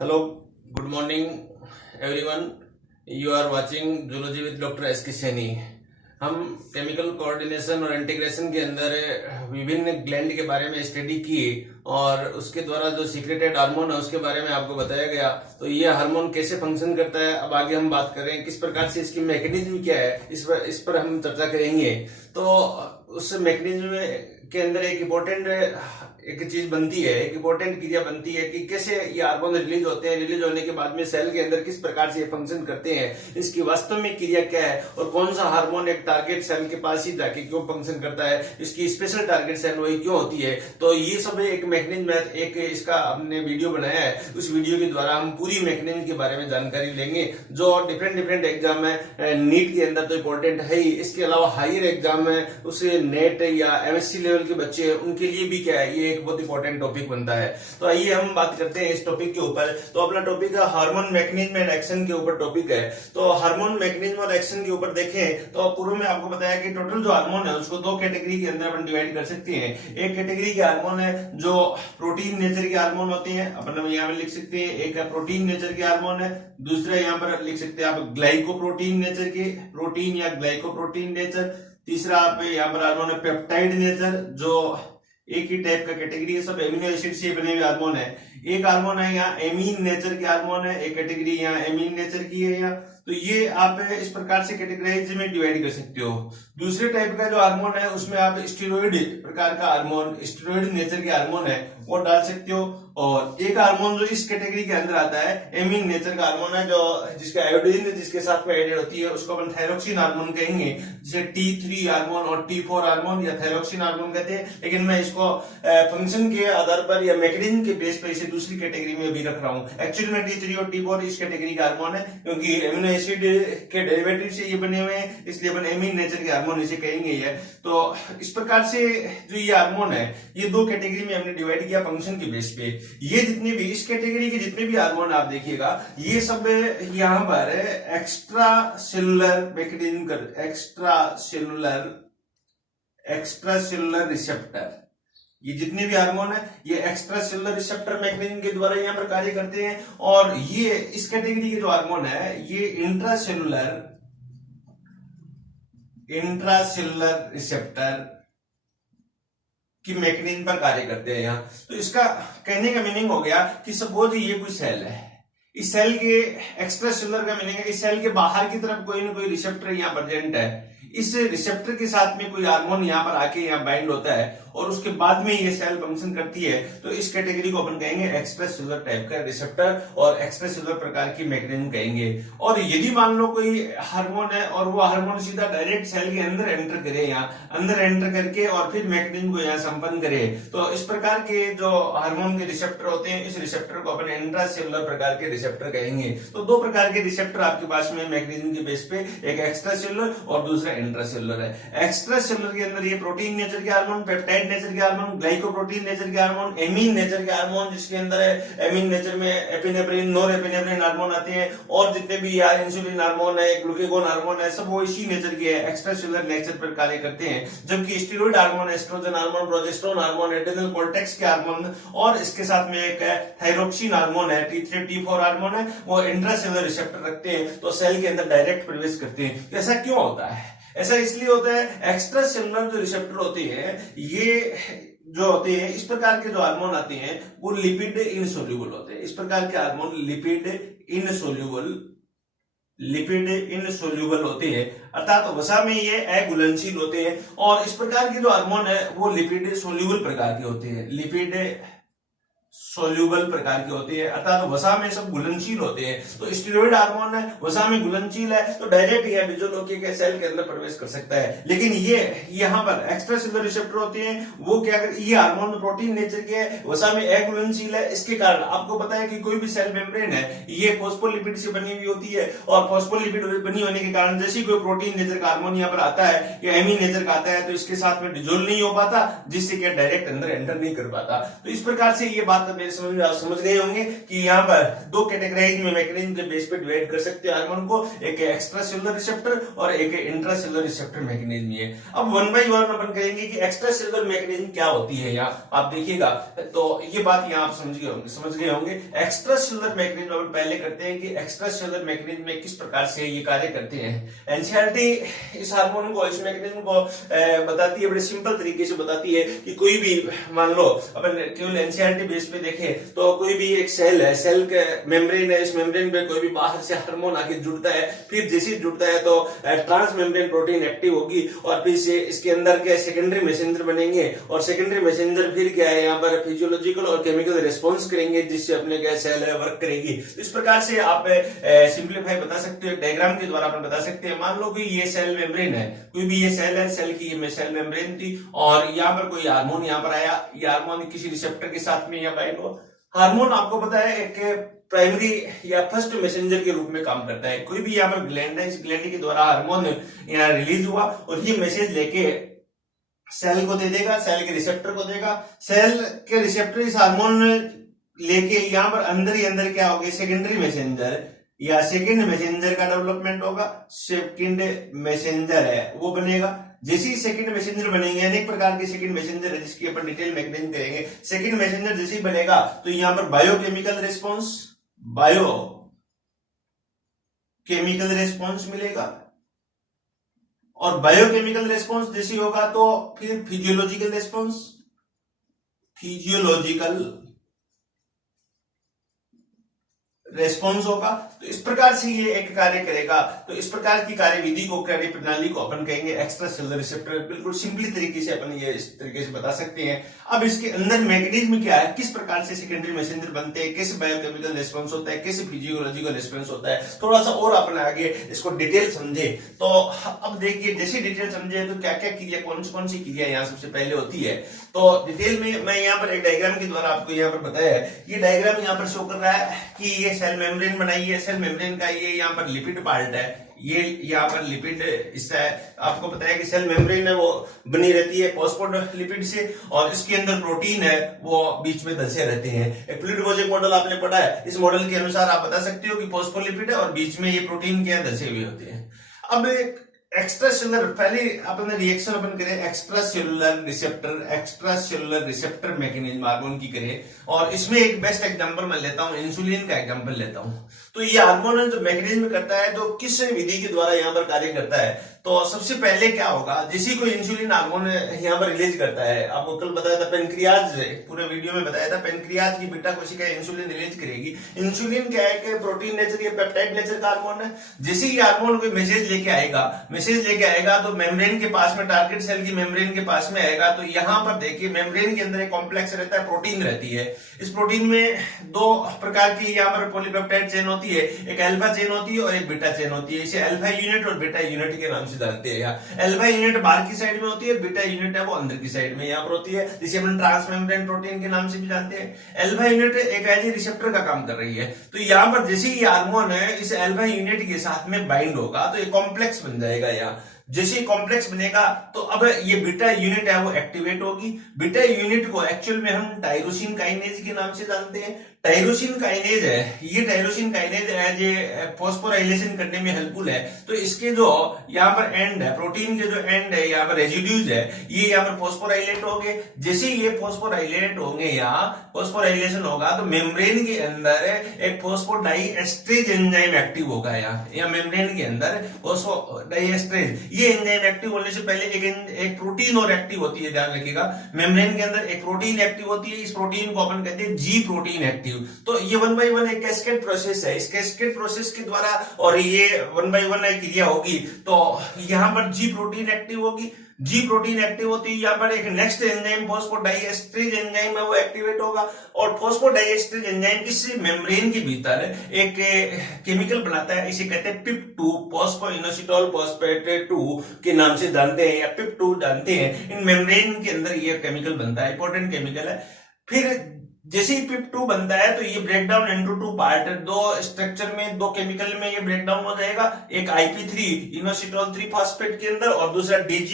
Hello, good morning everyone. You are watching Zoology with Dr. S.K. Saini. हम chemical coordination और integration के अंदर विभिन्न ग्लैंड के बारे में स्टडी किए और उसके द्वारा जो सीक्रेटेड हार्मोन है उसके बारे में आपको बताया गया। तो ये हार्मोन कैसे फंक्शन करता है, अब आगे हम बात कर रहे हैं किस प्रकार से इसकी मैकेनिज्म क्या है, इस पर हम चर्चा करेंगे। तो उस मैकेनिज्म के अंदर एक इम्पोर्टेंट एक चीज बनती है, एक इम्पोर्टेंट क्रिया बनती है कि कैसे ये हार्मोन रिलीज होते हैं, रिलीज होने के बाद में सेल के अंदर किस प्रकार से ये फंक्शन करते हैं, इसकी वास्तव में क्रिया क्या है और कौन सा हार्मोन एक टारगेट सेल के पास ही जाके क्यों फंक्शन करता है, इसकी स्पेशल टारगेट सेल वही क्यों होती है। तो ये सब एक मैकेनिज्म है, एक इसका हमने वीडियो बनाया है। उस वीडियो के द्वारा हम पूरी मैकेनिज्म के बारे में जानकारी लेंगे जो डिफरेंट एग्जाम है। नीट के अंदर तो इम्पोर्टेंट है ही, इसके अलावा हायर एग्जाम है उसे नेट या एमएससी लेवल के बच्चे उनके लिए भी क्या है, ये एक बहुत इंपॉर्टेंट टॉपिक बनता है। तो आइए हम बात करते हैं इस टॉपिक के ऊपर। तो अपना टॉपिक है हार्मोन मैकेनिज्म एंड एक्शन के ऊपर टॉपिक है। तो हार्मोन मैकेनिज्म और एक्शन के ऊपर देखें तो पूर्व में आपको बताया कि टोटल जो हार्मोन है उसको दो कैटेगरी के अंदर अपन डिवाइड कर सकते हैं। एक कैटेगरी के हार्मोन है जो प्रोटीन नेचर के हार्मोन होते हैं, अपन यहाँ पे लिख सकते हैं। एक प्रोटीन नेचर के हार्मोन है, दूसरा यहाँ पर लिख सकते हैं आप ग्लाइकोप्रोटीन नेचर के, प्रोटीन या ग्लाइकोप्रोटीन नेचर। तीसरा आप यहाँ पर हार्मोन है पेप्टाइड नेचर, जो एक ही टाइप का कैटेगरी है, सब एमिनो एसिड से बने हुए हार्मोन है। एक हार्मोन है यहाँ एमीन नेचर के हार्मोन है, एक कैटेगरी यहाँ एमीन नेचर की है यहाँ। तो ये आप इस प्रकार से कैटेगराइज में डिवाइड कर सकते हो। दूसरे टाइप का जो हार्मोन है उसमें आप स्टेरॉइड प्रकार का हार्मोन, स्टेरॉइड नेचर के हार्मोन है वो डाल सकते हो। और एक हार्मोन जो इस कैटेगरी के अंदर आता है एमीन नेचर का हार्मोन है, जो जिसका आयोडीन जिसके साथ में एडेड होती है उसको अपन थायरोक्सिन हार्मोन कहेंगे, जिसे T3 हार्मोन और T4 हार्मोन या थायरोक्सिन हार्मोन कहते हैं। लेकिन मैं इसको फंक्शन के आधार पर या मैकेनिज्म के बेस पर इसे दूसरी कैटेगरी में भी रख रहा हूँ। एक्चुअली में T3 और T4 इस कैटेगरी का हार्मोन है, क्योंकि एमिनो एसिड के डेरिवेटिव से ये बने हुए हैं, इसलिए अपन एमीन नेचर के हार्मोन इसे कहेंगे ये। तो इस प्रकार से जो ये हार्मोन है ये दो कैटेगरी में हमने डिवाइड किया फंक्शन के बेस पे। ये जितने भी इस कैटेगरी के जितने भी हार्मोन आप देखिएगा ये सब यहाँ पर एक्स्ट्रा सेलुलर मैकेनिज्म कर, एक्स्ट्रा सेलुलर रिसेप्टर, ये जितने भी हार्मोन है ये एक्स्ट्रा सेलुलर रिसेप्टर मैकेनिज्म के द्वारा यहाँ पर कार्य करते हैं। और ये इस कैटेगरी के जो हार्मोन है ये इंट्रासेलुलर रिसेप्टर की मैकेनिज्म पर कार्य करते हैं यहाँ। तो इसका कहने का मीनिंग हो गया कि सपोज ये कोई सेल है, इस सेल के एक्स्ट्रा सेलुलर का मीनिंग है इस सेल के बाहर की तरफ कोई ना कोई रिसेप्टर यहाँ प्रेजेंट है, इस रिसेप्टर के साथ में कोई हार्मोन यहाँ पर आके यहाँ बाइंड होता है और उसके बाद में ये सेल फंक्शन करती है। तो इस कैटेगरी को अपन कहेंगे एक्स्ट्रा सेलुलर टाइप का रिसेप्टर और एक्स्ट्रा सेलुलर प्रकार की मैकेनिज्म कहेंगे। और यदि मान लो कोई हार्मोन है और वो हार्मोन सीधा डायरेक्ट सेल के अंदर एंटर करे, यहाँ अंदर एंटर करके और फिर मैकेनिज्म को यहाँ संपन्न करे, तो इस प्रकार के जो हार्मोन के रिसेप्टर होते हैं इस रिसेप्टर को अपन इंट्रा सेलुलर प्रकार के रिसेप्टर कहेंगे। तो दो प्रकार के रिसेप्टर आपके पास में मैकेनिज्म के बेस पे, एक एक्स्ट्रा सेलुलर और दूसरा इंट्रा सेलुलर है। एक्स्ट्रा सेलुलर के अंदर ये प्रोटीन नेचर के हार्मोन, पेप्टाइड नेचर के हार्मोन, ग्लाइकोप्रोटीन नेचर के हार्मोन, एमीन नेचर के हार्मोन जिसके अंदर है एमीन नेचर में एपिनेफ्रिन, नोरेपिनेफ्रिन हार्मोन आते हैं, और जितने भी यार इंसुलिन हार्मोन है, ग्लूकागोन हार्मोन है, सब वो इसी नेचर के है, एक्स्ट्रा सेलुलर नेचर पर कार्य करते हैं। जबकि steroid hormone, estrogen hormone, progesterone hormone, adrenal cortex के हार्मोन और इसके साथ में एक थायरोक्सिन हार्मोन है, T3 T4 हार्मोन है, वो इंट्रासेलुलर रिसेप्टर रखते हैं, तो सेल के अंदर डायरेक्ट प्रवेश करते हैं। ऐसा क्यों होता है? ऐसा इसलिए होता है एक्स्ट्रा सेलुलर जो रिसेप्टर होते हैं ये जो होते हैं इस प्रकार के जो हार्मोन आते हैं वो लिपिड इनसोल्यूबल होते हैं। इस प्रकार के हार्मोन लिपिड इनसोल्यूबल होते हैं, अर्थात वसा में ये अघुलनशील होते हैं। और इस प्रकार के जो हार्मोन है वो लिपिड सोल्यूबल प्रकार के होते हैं, लिपिड सोल्यूबल प्रकार के होते हैं, अर्थात वसा में सब घुलनशील होते हैं। तो स्टेरॉइड हार्मोन है, वसा में घुलनशील है, तो डायरेक्ट यह डिजोलोकी के सेल के अंदर प्रवेश कर सकता है। लेकिन ये यहाँ पर एक्स्ट्रा सेलुलर रिसेप्टर होते हैं, वो क्या करते, ये हार्मोन प्रोटीन नेचर के है, वसा में अघुलनशील है, इसके कारण आपको पता है कि कोई भी सेल मेम्ब्रेन है ये फॉस्फोलिपिड से बनी हुई होती है, और फॉस्फोलिपिड बनी होने के कारण जैसे कोई प्रोटीन नेचर का हार्मोन यहाँ पर आता है या एमीन नेचर का आता है तो इसके साथ में डिजोल्व नहीं हो पाता, जिससे क्या डायरेक्ट अंदर एंटर नहीं कर पाता। तो इस प्रकार से ये बात बात मेरे समझ में आप समझ गए होंगे कि यहाँ पर दो कैटेगराइज में मैकेनिज्म के बेस पे डिवाइड कर सकते हैं हार्मोन को, एक एक्स्ट्रा सेलुलर रिसेप्टर और एक इंट्रा सेलुलर रिसेप्टर मैकेनिज्म है। अब वन बाय वन अपन करेंगे कि एक्स्ट्रा सेलुलर मैकेनिज्म क्या होती है। यहाँ आप देखिएगा तो ये बात यहाँ आप समझ गए होंगे। एक्स्ट्रा सेलुलर मैकेनिज्म अपन पहले करते हैं कि एक्स्ट्रा सेलुलर मैकेनिज्म में किस प्रकार से ये कार्य करते हैं। एनसीईआरटी इस हार्मोन को, इस मैकेनिज्म को बताती है, बड़े सिंपल तरीके से बताती है कि कोई भी, मान लो अपन केवल एनसीईआरटी बेस पे देखें तो कोई भी एक सेल है, सेल के मेम्ब्रेन है, इस मेम्ब्रेन पे कोई भी बाहर से हार्मोन आके जुड़ता है, फिर जैसे जुड़ता है तो ट्रांस मेम्ब्रेन प्रोटीन एक्टिव होगी और फिर से इसके अंदर के सेकेंडरी मैसेंजर बनेंगे और सेकेंडरी मैसेंजर फिर क्या है, यहाँ पर फिजियोलॉजिकल और केमिकल रिस्पॉन्स करेंगे जिससे अपने क्या सेल है वर्क करेगी। इस प्रकार से आप सिंप्लीफाई बता सकते हो, डायग्राम के द्वारा अपन बता सकते हैं। मान लो कि ये सेल मेम्ब्रेन है, कोई भी ये सेल है, सेल की ये सेल मेम्ब्रेन थी और यहाँ पर कोई हार्मोन यहाँ पर आया, ये हार्मोन किसी रिसेप्टर के साथ में यहाँ बाइंड हो। हार्मोन आपको पता है एक प्राइमरी या फर्स्ट मैसेंजर के रूप में काम करता है। कोई भी यहाँ पर ग्लैंड है, इस ग्लैंड के द्वारा हार्मोन यहाँ रिलीज हुआ और ये मैसेज लेके सेल को दे देगा, सेल के रिसेप्टर को देगा, सेल के रिसेप्टर इस हार्मोन लेके यहाँ पर अंदर ही अंदर क्या होगा, सेकेंडरी मैसेंजर या सेकेंड मैसेंजर का डेवलपमेंट होगा। सेकेंड मैसेंजर है वो बनेगा। जैसे ही सेकंड मैसेंजर बनेंगे, अनेक प्रकार के सेकंड मैसेंजर है जिसकी अपन डिटेल मैकेनिज्म करेंगे। सेकंड मैसेंजर जैसे ही बनेगा तो यहाँ पर बायोकेमिकल रिस्पॉन्स मिलेगा और बायोकेमिकल रिस्पॉन्स जैसे होगा तो फिर फिजियोलॉजिकल रेस्पॉन्स होगा। तो इस प्रकार से ये एक कार्य करेगा। तो इस प्रकार की कार्यविधि को, कार्य प्रणाली को अपन कहेंगे एक्स्ट्रा सेलुलर रिसेप्टर। बिल्कुल सिंपली तरीके से अपन ये इस तरीके से बता सकते हैं। अब इसके अंदर मैकेनिज्म क्या है, किस प्रकार से सेकेंडरी मैसेंजर बनते हैं, कैसे बायोकेमिकल रिस्पॉन्स होता है, कैसे फिजियोलॉजिकल रिस्पॉन्स होता है, थोड़ा सा और अपन आगे इसको डिटेल समझे। तो अब देखिए, जैसे डिटेल समझे तो क्या क्या क्रिया, कौन सी क्रिया यहाँ सबसे पहले होती है। तो डिटेल में मैं यहाँ पर एक डायग्राम के द्वारा आपको यहाँ पर बताया है। ये डायग्राम यहाँ पर शो कर रहा है कि ये सेल मेम्ब्रेन बनाई है, सेल मेम्ब्रेन का ये यहाँ पर लिपिड पार्ट है, ये यहाँ पर लिपिड हिस्सा है। आपको पता है कि सेल मेम्ब्रेन है वो बनी रहती है फॉस्फोलिपिड से और इसके अंदर प्रोटीन है वो बीच में धंसे रहते हैं। एक फ्लूइड मॉडल आपने पढ़ा है, इस मॉडल के अनुसार आप बता सकते हो कि फॉस्फोलिपिड है और बीच में ये प्रोटीन के धंसे हुए होते हैं। अब एक्स्ट्रा सेलुलर, पहले अपन रिएक्शन अपन करें extra cellular receptor mechanism hormone की करें और इसमें एक बेस्ट एग्जांपल मैं लेता हूं, इंसुलिन का एग्जांपल लेता हूं। तो ये हार्मोन जो मैकेनिज्म करता है तो किस विधि के द्वारा यहाँ पर कार्य करता है। तो सबसे पहले क्या होगा, जैसे कोई इंसुलिन हार्मोन यहाँ पर रिलीज करता है, आपको कल बताया था पेनक्रियाज, पूरे वीडियो में बताया था पेनक्रियाज की बीटा कोशिका इंसुलिन रिलीज करेगी। इंसुलिन क्या है कि प्रोटीन नेचर या पेप्टाइड नेचर का हार्मोन है। जैसे ही हार्मोन कोई मैसेज लेके आएगा तो मेम्ब्रेन के पास में, टारगेट सेल की मेम्ब्रेन के पास में आएगा। तो यहाँ पर देखिए मेम्ब्रेन के अंदर एक कॉम्प्लेक्स रहता है, प्रोटीन रहती है। इस प्रोटीन में दो प्रकार की यहाँ पर पॉलीपेप्टाइड चेन होती है, एक अल्फा चेन होती है और एक बीटा चेन होती है। इसे अल्फा यूनिट और बीटा यूनिट के नाम से जानते हैं। अल्फा यूनिट बाहर की साइड में होती है, बीटा यूनिट है वो अंदर की साइड में यहाँ पर होती है, जिसे हम ट्रांसमेम्ब्रेन प्रोटीन के नाम से भी जानते हैं। अल्फा यूनिट एक ऐसी रिसेप्टर का काम कर रही है। तो यहाँ पर जैसे ही हार्मोन है इस अल्फा यूनिट के साथ में बाइंड होगा तो एक कॉम्प्लेक्स बन जाएगा। यहाँ जैसे कॉम्प्लेक्स बनेगा तो अब ये बीटा यूनिट है वो एक्टिवेट होगी। बीटा यूनिट को एक्चुअल में हम टायरोसिन काइनेज के नाम से जानते हैं। टायरोसिन काइनेज है, ये टायरोसिन काइनेज है जो फॉस्फोराइलेशन करने में हेल्पफुल है। तो इसके जो यहाँ पर एंड है, प्रोटीन के जो एंड है, यहाँ पर रेजिड्यूज है, ये यहाँ पर फॉस्फोराइलेट होंगे। जैसे ये फॉस्फोराइलेट होंगे, यहाँ फॉस्फोराइलेशन होगा तो मेम्ब्रेन के अंदर एक फॉस्फोडाइएस्ट्रेज एंजाइम एक्टिव होगा। यहाँ मेम्ब्रेन के अंदर फॉस्फोडाइएस्ट्रेज, ये एंजाइम एक्टिव होने से पहले एक प्रोटीन और एक्टिव होती है, ध्यान रखिएगा। मेम्ब्रेन के अंदर एक प्रोटीन एक्टिव होती है, इस प्रोटीन को अपन कहते हैं जी प्रोटीन एक्टिव। तो ये 1 बाय 1 एक कैस्केड प्रोसेस है। इस कैस्केड प्रोसेस के द्वारा और ये 1 बाय 1 क्रिया होगी तो यहाँ पर जी प्रोटीन एक्टिव होगी। जी प्रोटीन एक्टिव होती है, यहाँ पर एक नेक्स्ट एंजाइम फॉस्फोडाइएस्ट्रेज एंजाइम है वो एक्टिवेट होगा और फॉस्फोडाइएस्ट्रेज एंजाइम इस मेम्ब्रेन के भीतर एक केमिकल बनाता है, इसे कहते हैं PIP2, फॉस्फोइनोसिटोल फॉस्फेट 2 के नाम से जानते हैं या PIP2 जानते हैं। इन मेम्ब्रेन के अंदर ये केमिकल बनता है, इंपॉर्टेंट केमिकल है। फिर जैसे ही PIP2 बनता है तो ये break down into two part, दो स्ट्रक्चर में, दो केमिकल में ये ब्रेक डाउन हो जाएगा। एक IP3 इनोसिटोल 3 फॉस्फेट के अंदर और दूसरा DG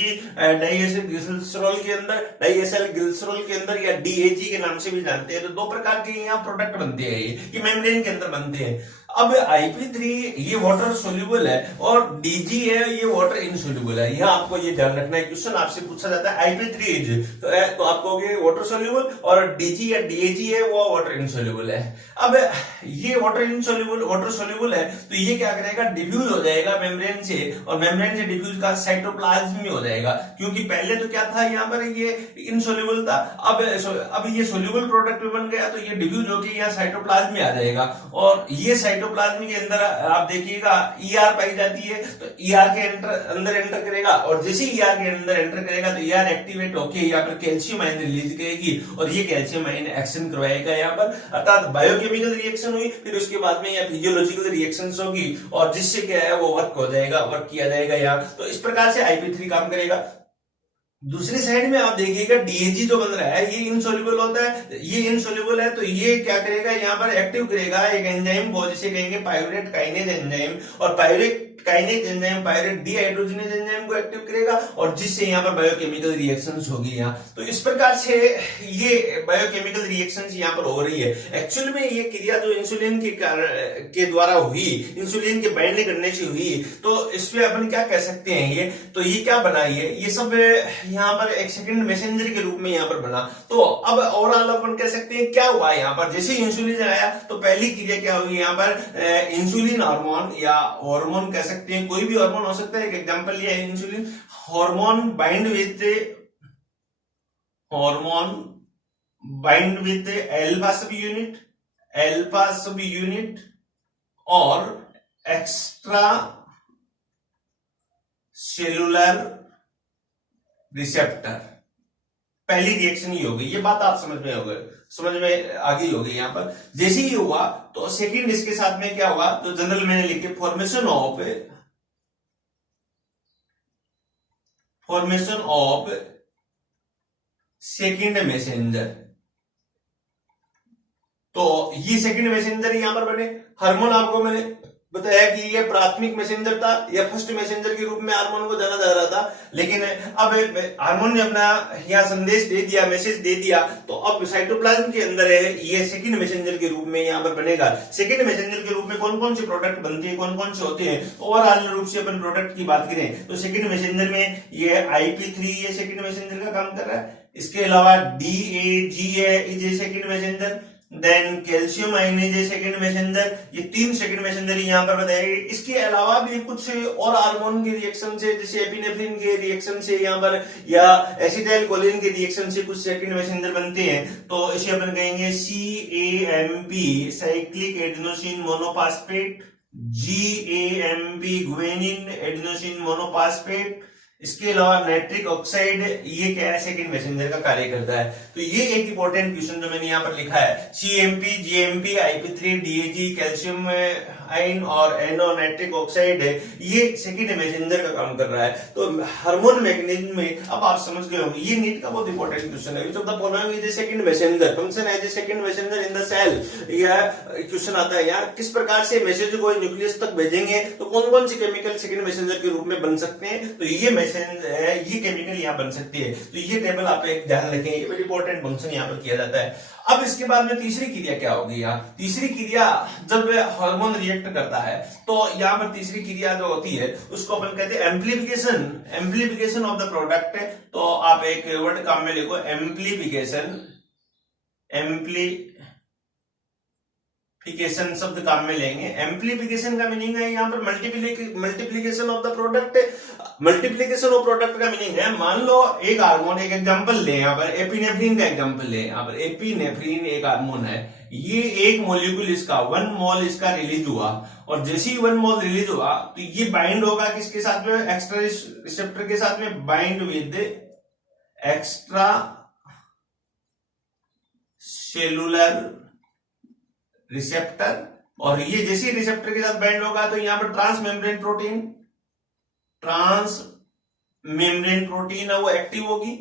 डाइएसिल ग्लिसरॉल के अंदर, डाइएसिल ग्लिसरॉल के अंदर, या DAG के नाम से भी जानते हैं। तो दो प्रकार के यहाँ प्रोडक्ट बनते हैं, ये मेम्ब्रेन के अंदर बनते हैं। अब IP3 ये वाटर सोल्यूबल है और DG है ये वाटर इनसोल्यूबल है। यह आपको ये ध्यान रखना है, क्वेश्चन आपसे पूछा जाता है IP3 इज, तो आप कहोगे वाटर सोल्यूबल, और DG या DAG है वो वाटर इनसोल्यूबल है। अब ये वाटर सोल्यूबल है तो ये क्या करेगा, डिफ्यूज हो जाएगा मेम्ब्रेन से, और मेम्ब्रेन से डिफ्यूज का साइटोप्लाज्म में हो जाएगा, क्योंकि पहले तो क्या था यहाँ पर ये इनसोल्यूबल था। अब ये सोल्यूबल प्रोडक्ट बन गया तो ये डिफ्यूज होकर यहाँ साइटोप्लाज्म में आ जाएगा, और ये साइटोप्लाज्म के अंदर आप देखिएगा ER पाई जाती है, तो ER के अंदर एंटर करेगा, और जैसे ही ER के अंदर एंटर करेगा तो ER एक्टिवेट होकर यहाँ पर कैल्शियम आयन रिलीज करेगी, और ये कैल्शियम आयन एक्शन करवाएगा यहाँ पर, अर्थात बायोकेमिकल रिएक्शन हुई, फिर उसके बाद में यहाँ फिजियोलॉजिकल रिएक्शंस होगी, और जिससे क्या है वो वर्क हो जाएगा, वर्क किया जाएगा यहाँ। तो इस प्रकार से IP3 काम करेगा। दूसरी साइड में आप देखिएगा DAG जो बन रहा है ये इनसोल्यूबल होता है, ये इनसोल्यूबल है तो ये क्या करेगा, यहाँ पर एक्टिव करेगा एक एंजाइम को, जिसे कहेंगे पाइरूवेट काइनेज एंजाइम, और pyruvate kinase enzyme pyruvate dehydrogenase enzyme को एक्टिव करेगा, और जिससे यहाँ पर बायोकेमिकल रिएक्शंस होगी यहाँ। तो इस प्रकार से ये बायोकेमिकल रिएक्शंस यहाँ पर हो रही है। एक्चुअल में ये क्रिया जो इंसुलिन के द्वारा हुई, इंसुलिन के बाइंड करने से हुई, तो इसमें अपन क्या कह सकते हैं, ये क्या बना, ये सब यहाँ पर एक सेकंड मैसेंजर के रूप में यहाँ पर बना। तो अब ओवरऑल अपन कह सकते हैं क्या हुआ यहाँ पर, जैसे इंसुलिन आया तो पहली क्रिया क्या हुई यहाँ पर, इंसुलिन हार्मोन या हार्मोन कह सकते हैं, कोई भी हार्मोन हो सकता है, एक एग्जांपल ये है insulin hormone bind with alpha सब यूनिट और एक्स्ट्रा सेलुलर रिसेप्टर। पहली रिएक्शन ही हो गई, ये बात आप समझ में आ गई होगी यहाँ पर। जैसे ही हुआ तो सेकंड इसके साथ में क्या हुआ, तो जनरल मैंने लिखे फॉर्मेशन ऑफ सेकंड मैसेंजर। तो ये सेकंड मैसेंजर यहां पर बने। हार्मोन आपको मैंने बताया कि ये प्राथमिक मैसेंजर था, या फर्स्ट मैसेंजर के रूप में हार्मोन को जाना जा रहा था, लेकिन अब हार्मोन ने अपना यहाँ संदेश दे दिया, मैसेज दे दिया, तो अब साइटोप्लाज्म के अंदर है ये सेकंड मैसेंजर के रूप में यहाँ पर बनेगा। सेकंड मैसेंजर के रूप में कौन कौन से प्रोडक्ट बनते हैं, कौन कौन से होते हैं, ओवरऑल रूप से अपन प्रोडक्ट की बात करें तो सेकंड मैसेंजर में ये IP3 ये सेकंड मैसेंजर का काम कर रहा है। इसके अलावा DAG है, ये सेकंड मैसेंजर, देन कैल्शियम आयनेज सेकंड मैसेंजर, ये 3 सेकंड मैसेंजर यहाँ पर बताए गए। इसके अलावा भी कुछ और हार्मोन के रिएक्शन से, जैसे एपिनेफ्रिन के रिएक्शन से यहाँ पर, या एसिटाइल कोलिन के रिएक्शन से कुछ सेकंड मैसेंजर बनते हैं। तो इसे अपन कहेंगे CAMP cyclic adenosine monophosphate, GAMP guanine adenosine monophosphate. इसके अलावा नाइट्रिक ऑक्साइड, ये क्या है, सेकंड मैसेंजर का कार्य करता है। तो ये एक इंपॉर्टेंट क्वेश्चन जो मैंने यहाँ पर लिखा है, CMP, GMP, IP3, DAG, calcium ion और NO नाइट्रिक ऑक्साइड है, ये सेकंड मैसेंजर का काम कर रहा है। तो हार्मोन मैकेनिज्म में अब आप समझ गए होंगे, ये नीट का बहुत इंपॉर्टेंट क्वेश्चन है। The following is second messenger, function as a second messenger in the cell. यह क्वेश्चन आता है यार, किस प्रकार से मैसेज को न्यूक्लियस तक भेजेंगे, तो कौन कौन से केमिकल सेकंड मैसेंजर के रूप में बन सकते हैं, तो ये ये केमिकल यहाँ बन सकती है। तो ये टेबल आप एक ध्यान रखें, ये बड़ी इंपॉर्टेंट फंक्शन यहाँ पर किया जाता है। अब इसके बाद में तीसरी क्रिया क्या होगी, यहाँ तीसरी क्रिया जब हार्मोन रिएक्ट करता है तो यहाँ पर तीसरी क्रिया जो होती है उसको अपन कहते हैं एम्प्लीफिकेशन ऑफ द प्रोडक्ट। तो आप एक वर्ड काम में लिखो, एम्प्लीफिकेशन शब्द काम में लेंगे। एम्प्लीफिकेशन का मीनिंग है यहाँ पर multiplication of the product. Multiplication of product का मीनिंग है, मान लो एक हार्मोन, एक एग्जांपल ले यहाँ पर एपिनेफ्रिन का एग्जांपल ले। यहाँ पर एपिनेफ्रिन एक हार्मोन है, ये एक मोलिक्यूल इसका 1 मोल इसका रिलीज हुआ, और जैसे ही 1 मोल रिलीज हुआ तो ये बाइंड होगा किसके साथ में, एक्स्ट्रा रिसेप्टर के साथ में, bind with extra cellular receptor. और ये जैसे रिसेप्टर के साथ बाइंड होगा तो यहां पर ट्रांस मेम्ब्रेन प्रोटीन है वो एक्टिव होगी,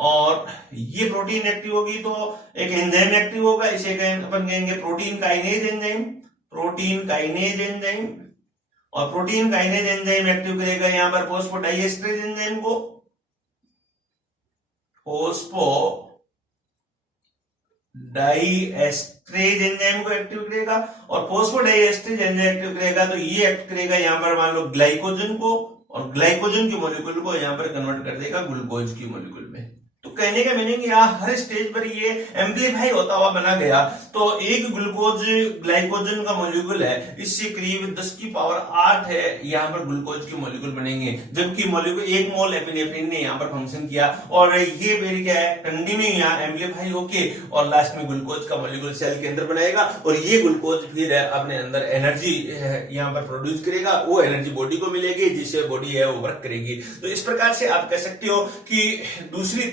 और ये प्रोटीन एक्टिव होगी तो एक एंजाइम एक्टिव होगा, इसे अपन कहेंगे protein kinase enzyme, protein kinase enzyme. और प्रोटीन काइनेज एंजाइम एक्टिव करेगा यहां पर फोस्फोडाइएस्ट्रेज एंजाइम को, फोस्फोडाइएस्ट्रेज एंजाइम को एक्टिव करेगा। और फोस्फोडाइएस्ट्रेज एंजाइम एक्टिव करेगा तो ये एक्ट करेगा यहां पर मान लो ग्लाइकोजन को, और ग्लाइकोजन के मॉलिक्यूल को यहां पर कन्वर्ट कर देगा ग्लूकोज की मॉलिक्यूल में। तो कहने का मीनिंग यहाँ हर स्टेज पर ये एम्प्लीफाई होता हुआ बना गया। तो एक ग्लूकोज ग्लाइकोजन का मॉलिक्यूल है, इससे करीब 10 की पावर 8 है यहाँ पर ग्लूकोज के मॉलिक्यूल बनेंगे, जबकि मॉलिक्यूल 1 मोल एपिनेफ्रिन ने यहाँ पर फंक्शन किया और ये फिर क्या है कंटिन्यू यहाँ एम्प्लीफाई होके और लास्ट में ग्लूकोज का मॉलिक्यूल सेल के अंदर बनाएगा और ये ग्लूकोज फिर अपने अंदर एनर्जी यहाँ पर प्रोड्यूस करेगा, वो एनर्जी बॉडी को मिलेगी जिससे बॉडी है वो वर्क करेगी। तो इस प्रकार से आप कह सकते हो कि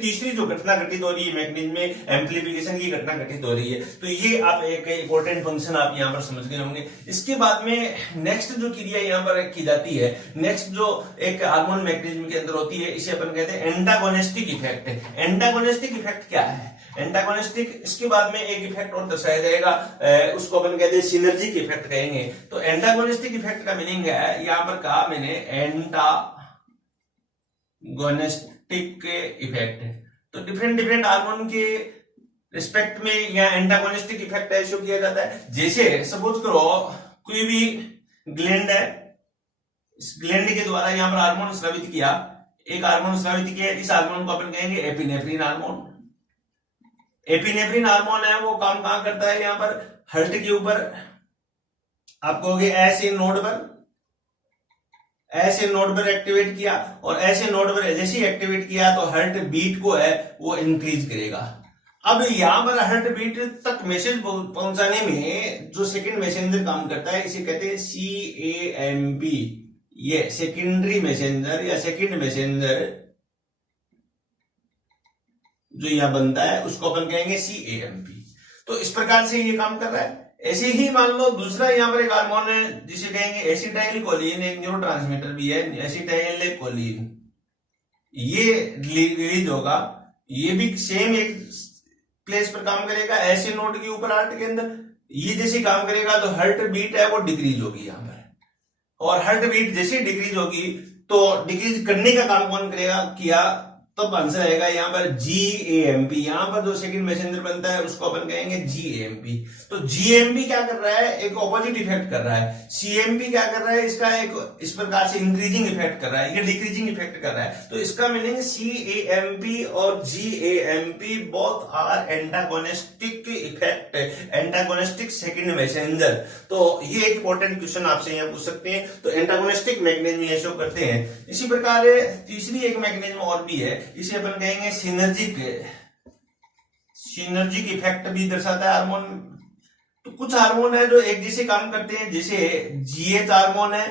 तीसरी जो घटना घटित हो रही है मैकेनिज्म में एम्प्लीफिकेशन की घटना घटित हो रही है। तो ये आप एक इंपॉर्टेंट फंक्शन आप यहाँ पर समझ गए होंगे। इसके बाद में नेक्स्ट जो क्रिया यहाँ पर की जाती है, नेक्स्ट जो एक हार्मोन मैकेनिज्म के अंदर होती है, इसे अपन कहते हैं एंटागोनिस्टिक इफेक्ट। एंटागोनिस्टिक इफेक्ट क्या है? एंटागोनिस्टिक, इसके बाद में एक इफेक्ट और दर्शाया जाएगा, उसको अपन कहते हैं सिनर्जिक इफेक्ट कहेंगे। तो एंटागोनिस्टिक इफेक्ट का मीनिंग है, यहाँ पर कहा मैंने एंटागोनिस्टिक इफेक्ट। तो डिफरेंट हार्मोन के रिस्पेक्ट में यहाँ एंटागोनिस्टिक इफेक्ट शो किया जाता है। जैसे सपोज करो कोई भी ग्लैंड है, इस ग्लैंड के द्वारा यहाँ पर हार्मोन स्रावित किया, एक हार्मोन स्रावित किया, इस हार्मोन को अपन कहेंगे एपिनेफ्रिन हार्मोन। एपिनेफ्रिन हार्मोन है वो काम कहां करता है, यहाँ पर हार्ट के ऊपर आप कहोगे ऐसे नोड पर एक्टिवेट किया, और ऐसे नोड पर जैसे ही एक्टिवेट किया तो हार्ट बीट को है वो इंक्रीज करेगा। अब यहां पर हार्ट बीट तक मैसेज पहुंचाने में जो सेकंड मैसेंजर काम करता है, इसे कहते हैं CAMP। ये सेकेंडरी मैसेंजर या सेकंड मैसेंजर जो यहां बनता है उसको अपन कहेंगे CAMP। तो इस प्रकार से ये काम कर रहा है। ऐसे ही मान लो दूसरा यहाँ पर एक हार्मोन है जिसे कहेंगे एसिटाइल कोलिन, एक न्यूरोट्रांसमीटर भी है एसिटाइल कोलिन, ये रिलीज होगा, ये भी सेम एक प्लेस पर काम करेगा, ऐसे नोड के ऊपर हार्ट के अंदर। ये जैसे काम करेगा तो हार्ट बीट है वो डिक्रीज होगी यहाँ पर, और हार्ट बीट जैसे डिक्रीज होगी तो डिक्रीज करने का काम कौन करेगा किया, तब आंसर आएगा यहाँ पर GAMP। यहाँ पर जो सेकंड मैसेंजर बनता है उसको अपन कहेंगे GAMP। तो GAMP क्या कर रहा है, एक ऑपोजिट इफेक्ट कर रहा है। CAMP क्या कर रहा है, इसका एक इस प्रकार से इंक्रीजिंग इफेक्ट कर रहा है, ये डिक्रीजिंग इफेक्ट कर रहा है। तो इसका मीनिंग CAMP और GAMP both are antagonistic effect, antagonistic second messenger. तो ये एक इंपॉर्टेंट क्वेश्चन आपसे यहाँ पूछ सकते हैं। तो एंटागोनिस्टिक मैकेनिज्म ये शो करते हैं। इसी प्रकार तीसरी एक मैकेनिज्म और भी है, इसे अपन कहेंगे सिनर्जिक इफेक्ट भी दर्शाता है हार्मोन। तो कुछ हार्मोन है जो एक जैसे काम करते हैं, जैसे GH हार्मोन है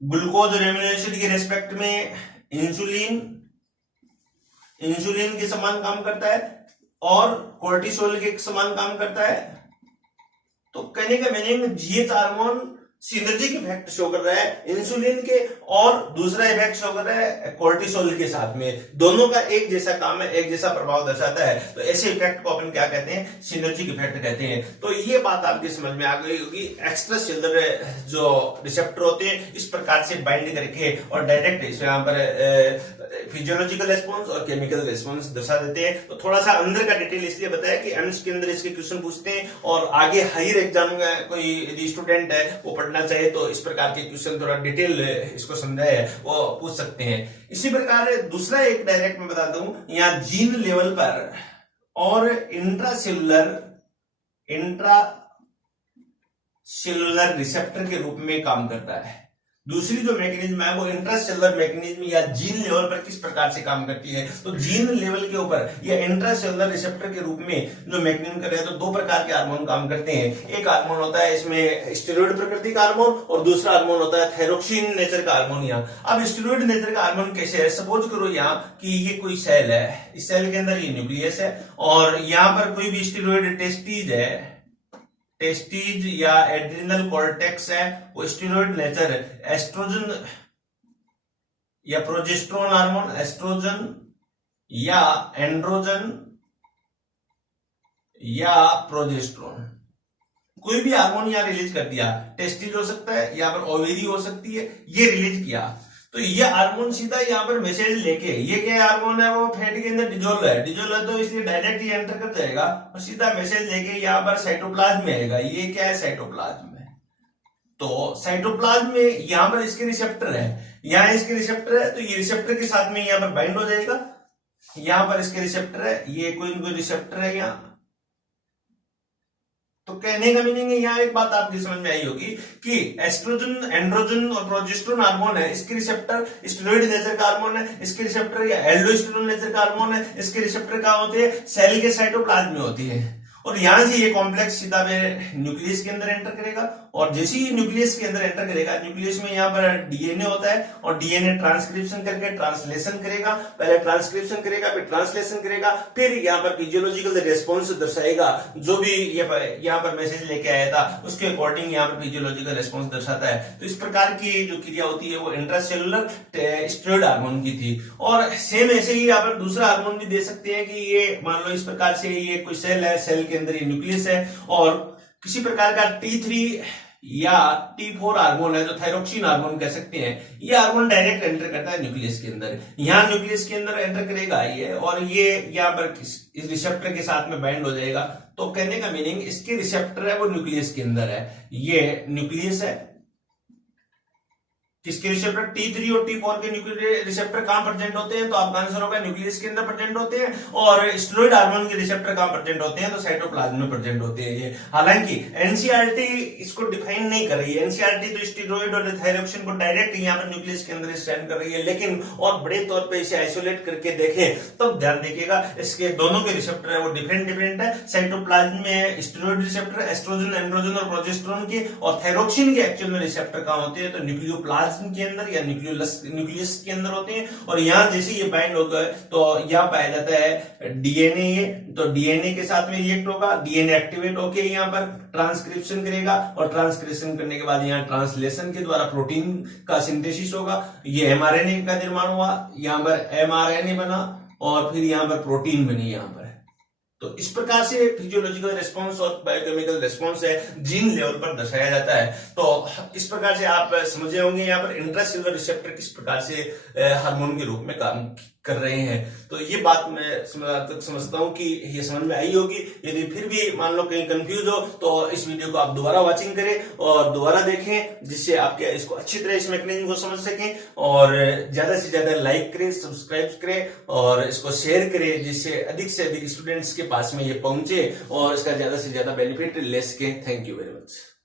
ग्लूकोज और एमिनो एसिड के रेस्पेक्ट में इंसुलिन के समान काम करता है और कोर्टिसोल के समान काम करता है। तो कहने का meaning GH hormone synergic effect show कर रहा है इंसुलिन के, और दूसरा इफेक्ट शो कर रहा है कोर्टिसोल के साथ में। दोनों का एक जैसा काम है, एक जैसा प्रभाव दर्शाता है। तो ऐसे इफेक्ट को अपन क्या कहते हैं, सिनर्जिक इफेक्ट कहते हैं। तो ये बात आपकी समझ में आ गई होगी। एक्स्ट्रा सेलुलर जो रिसेप्टर होते हैं इस प्रकार से बाइंड करके और डायरेक्ट यहाँ पर फिजियोलॉजिकल रेस्पॉन्स और केमिकल रेस्पॉन्स दर्शा देते हैं। तो थोड़ा सा अंदर का डिटेल इसलिए बताया कि एम्स के अंदर इसके क्वेश्चन पूछते हैं, और आगे हायर एग्जाम में कोई यदि स्टूडेंट है वो पढ़ना चाहे तो इस प्रकार के क्वेश्चन थोड़ा डिटेल इसको समझाए वो पूछ सकते हैं। इसी प्रकार दूसरा एक डायरेक्ट में बता दूं, यहाँ जीन लेवल पर और इंट्रासेलुलर रिसेप्टर के रूप में काम करता है। दूसरी जो मैकेनिज्म है वो इंट्रासेलुलर मैकेनिज्म या जीन लेवल पर किस प्रकार से काम करती है। तो जीन लेवल के ऊपर या इंट्रासेलुलर रिसेप्टर के रूप में जो मैकेनिज्म कर रहे हैं, तो दो प्रकार के हार्मोन काम करते हैं। एक हार्मोन होता है इसमें स्टेरॉइड प्रकृति का हार्मोन, और दूसरा हार्मोन होता है थायरोक्सिन नेचर का हार्मोन। यहाँ अब स्टेरॉइड नेचर का हार्मोन कैसे है, सपोज करो यहाँ कि ये कोई सेल है, इस सेल के अंदर ये न्यूक्लियस है, और यहाँ पर कोई भी स्टेरॉइड टेस्टीज या एड्रिनल कॉर्टेक्स है, वो स्टेरॉइड नेचर एस्ट्रोजन या प्रोजेस्टेरोन हार्मोन, एस्ट्रोजन या एंड्रोजन या प्रोजेस्टेरोन, कोई भी हार्मोन यहाँ रिलीज कर दिया, टेस्टिस हो सकता है, यहाँ पर ओवेरी हो सकती है, ये रिलीज किया तो ये हार्मोन सीधा यहाँ पर मैसेज लेके, ये क्या हार्मोन है वो फैट के अंदर डिजोल्व है तो इसलिए डायरेक्ट ये एंटर कर जाएगा और सीधा मैसेज लेके यहाँ पर साइटोप्लाज्म में आएगा। ये क्या है, साइटोप्लाज्म में। तो साइटोप्लाज्म में यहाँ पर इसके रिसेप्टर है, यहाँ इसके रिसेप्टर है तो ये रिसेप्टर के साथ में यहाँ पर बाइंड हो जाएगा। यहाँ पर इसके रिसेप्टर है, ये कोई इनको रिसेप्टर है यहाँ। तो कहने का मीनिंग है, यहाँ एक बात आपकी समझ में आई होगी कि एस्ट्रोजन, एंड्रोजन और प्रोजेस्टेरोन हार्मोन है, इसके रिसेप्टर स्टेरॉइड नेचर का हार्मोन है, इसके रिसेप्टर या एल्डोस्टेरोन नेचर का हार्मोन है, इसके रिसेप्टर कहाँ होते हैं, सेल के साइटोप्लाज्म में होती है। और यहां से ये कॉम्प्लेक्स सीधा न्यूक्लियस के अंदर एंटर करेगा और जैसे ही न्यूक्लियस के अंदर एंटर करेगा, न्यूक्लियस में यहाँ पर डीएनए होता है और डीएनए ट्रांसक्रिप्शन करके ट्रांसलेशन करेगा, पहले ट्रांसक्रिप्शन करेगा फिर ट्रांसलेशन करेगा, फिर यहाँ पर फिजियोलॉजिकल रेस्पॉन्स दर्शाएगा, जो भी यहाँ पर मैसेज लेके आया था उसके अकॉर्डिंग यहाँ पर फिजियोलॉजिकल रेस्पॉन्स दर्शाता है। तो इस प्रकार की जो क्रिया होती है वो इंट्रासेलुलर स्टेरॉइड हार्मोन की थी। और सेम ऐसे ही यहाँ पर दूसरा हार्मोन भी दे सकते हैं कि ये मान लो इस प्रकार से ये कोई सेल है, सेल के अंदर ये न्यूक्लियस है और किसी प्रकार का T3 या T4 हार्मोन है, जो थायरोक्सिन हार्मोन कह सकते हैं, ये हार्मोन डायरेक्ट एंटर करता है न्यूक्लियस के अंदर। यहाँ न्यूक्लियस के अंदर एंटर करेगा ये और ये यहाँ पर इस रिसेप्टर के साथ में बाइंड हो जाएगा। तो कहने का मीनिंग, इसके रिसेप्टर है वो न्यूक्लियस के अंदर है, ये न्यूक्लियस है। किसके रिसेप्टर, T3 और T4 के न्यूक्लियर रिसेप्टर कहां प्रेजेंट होते हैं, तो आपका आंसर होगा न्यूक्लियस के अंदर प्रेजेंट होते हैं। और स्टेरॉइड हार्मोन के रिसेप्टर कहां प्रेजेंट होते हैं, तो साइटोप्लाज्म में प्रेजेंट होते हैं ये। हालांकि एनसीईआरटी इसको डिफाइन नहीं कर रही है, एनसीईआरटी तो स्टेरॉइड और थायरोक्सिन को डायरेक्ट यहां पर न्यूक्लियस के अंदर स्टैंड कर रही है, लेकिन और बड़े तौर पर इसे आइसोलेट करके देखें तब ध्यान देखिएगा इसके दोनों के रिसेप्टर है वो डिफरेंट है। साइटोप्लाज्म में स्टेरॉइड रिसेप्टर एस्ट्रोजन, एंड्रोजन और प्रोजेस्टेरोन के, और थायरोक्सिन के एक्चुअल में रिसेप्टर कहां होते हैं, तो न्यूक्लियोप्लाज्म के अंदर या न्यूक्लियस के अंदर होते हैं। और यहां जैसे ये बाइंड हो गए तो यहां पाया जाता है डीएनए, तो डीएनए के साथ में रिएक्ट होगा, डीएनए एक्टिवेट होके यहां पर ट्रांसक्रिप्शन करेगा और ट्रांसक्रिप्शन करने के बाद यहां ट्रांसलेशन के द्वारा प्रोटीन का सिंथेसिस होगा, ये एमआरएनए का निर्माण हुआ, यहां पर एमआरएनए बना और फिर यहां पर प्रोटीन बनी यहां पर। तो इस प्रकार से फिजियोलॉजिकल रेस्पॉन्स और बायोकेमिकल रेस्पॉन्स है जीन लेवल पर दर्शाया जाता है। तो इस प्रकार से आप समझे होंगे यहाँ पर इंट्रासेलुलर रिसेप्टर किस प्रकार से हार्मोन के रूप में काम कर रहे हैं। तो ये बात मैं समझता हूं कि ये समझ में आई होगी। यदि फिर भी मान लो कहीं कंफ्यूज हो तो इस वीडियो को आप दोबारा वॉचिंग करें और दोबारा देखें, जिससे आप इसको अच्छी तरह इस मैकेनिज्म को समझ सकें। और ज्यादा से ज्यादा लाइक करें, सब्सक्राइब करें और इसको शेयर करें, जिससे अधिक से अधिक स्टूडेंट्स के पास में ये पहुंचे और इसका ज्यादा से ज्यादा बेनिफिट ले सकें। Thank you very much.